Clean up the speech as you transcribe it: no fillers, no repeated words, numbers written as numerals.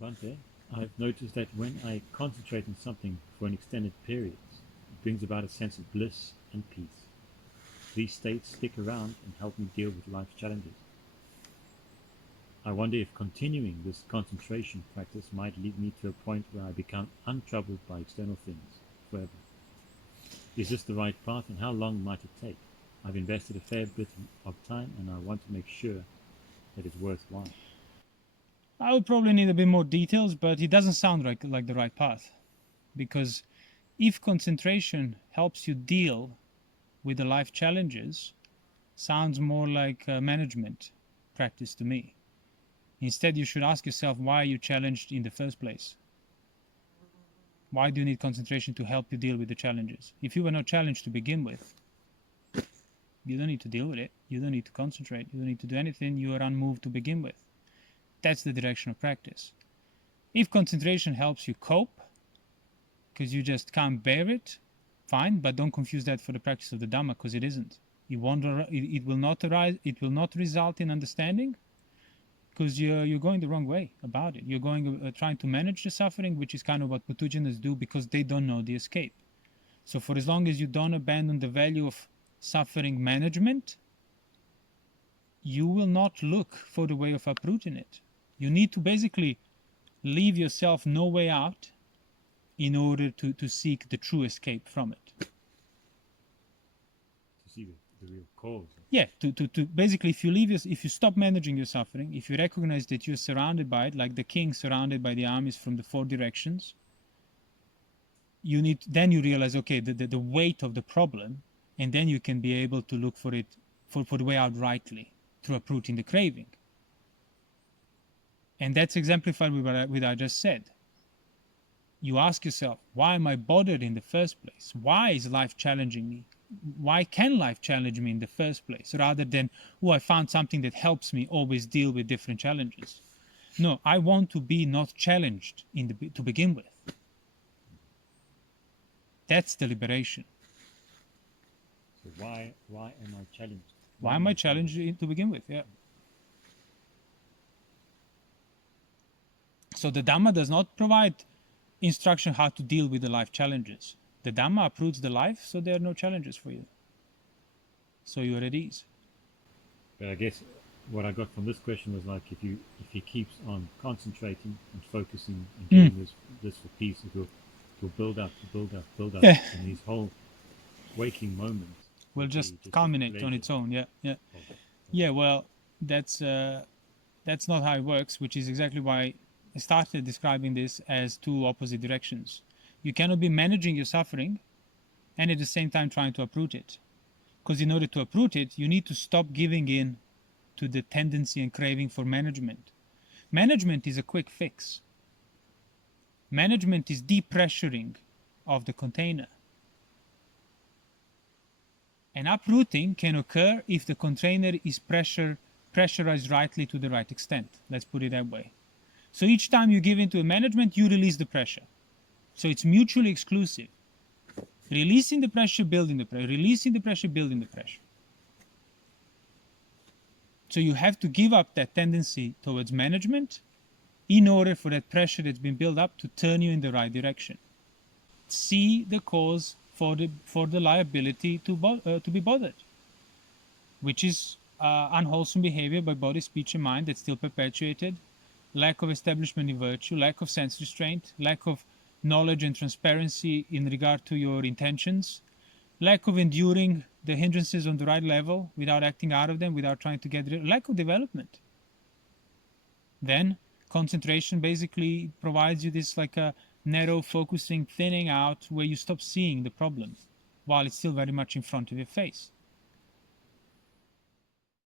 Bante, I've noticed that when I concentrate on something for an extended period, it brings about a sense of bliss and peace. These states stick around and help me deal with life's challenges. I wonder if continuing this concentration practice might lead me to a point where I become untroubled by external things forever. Is this the right path, and how long might it take? I've invested a fair bit of time and I want to make sure that it's worthwhile. I would probably need a bit more details, but it doesn't sound like the right path. Because if concentration helps you deal with the life challenges, sounds more like a management practice to me. Instead, you should ask yourself, why are you challenged in the first place? Why do you need concentration to help you deal with the challenges? If you were not challenged to begin with, you don't need to deal with it. You don't need to concentrate. You don't need to do anything. You are unmoved to begin with. That's the direction of practice. If concentration helps you cope, because you just can't bear it, fine, but don't confuse that for the practice of the Dhamma, because it isn't. It will not arise. It will not result in understanding, because you're going the wrong way about it. You're going trying to manage the suffering, which is kind of what Putujanas do, because they don't know the escape. So for as long as you don't abandon the value of suffering management, you will not look for the way of uprooting it. You need to basically leave yourself no way out in order to seek the true escape from it. To see the real cause. Yeah, to basically, if you stop managing your suffering, if you recognize that you're surrounded by it, like the king surrounded by the armies from the four directions, then you realize, okay, the weight of the problem, and then you can be able to look for it, for the way out rightly, through uprooting the craving. And that's exemplified with what I just said. You ask yourself, why am I bothered in the first place? Why is life challenging me? Why can life challenge me in the first place? Rather than, oh, I found something that helps me always deal with different challenges. No, I want to be not challenged to begin with. That's the liberation. So why am I challenged? Why am I challenged to begin with? Yeah. So the Dhamma does not provide instruction how to deal with the life challenges. The Dhamma uproots the life, so there are no challenges for you. So you're at ease. But I guess what I got from this question was like, if he keeps on concentrating and focusing and getting this for peace, it will build up, Yeah. and his whole waking moment will just culminate on its own. Yeah. Well, that's not how it works, which is exactly why I started describing this as two opposite directions. You cannot be managing your suffering and at the same time trying to uproot it. Because in order to uproot it, you need to stop giving in to the tendency and craving for management. Management is a quick fix. Management is depressuring of the container. And uprooting can occur if the container is pressurized rightly to the right extent. Let's put it that way. So each time you give into a management, you release the pressure. So it's mutually exclusive. Releasing the pressure, building the pressure. Releasing the pressure, building the pressure. So you have to give up that tendency towards management in order for that pressure that's been built up to turn you in the right direction. See the cause for the liability to be bothered, which is unwholesome behavior by body, speech, and mind that's still perpetuated, lack of establishment in virtue, lack of sense restraint, lack of knowledge and transparency in regard to your intentions, lack of enduring the hindrances on the right level without acting out of them, without trying to get rid of, lack of development. Then concentration basically provides you this like a narrow focusing, thinning out, where you stop seeing the problem while it's still very much in front of your face.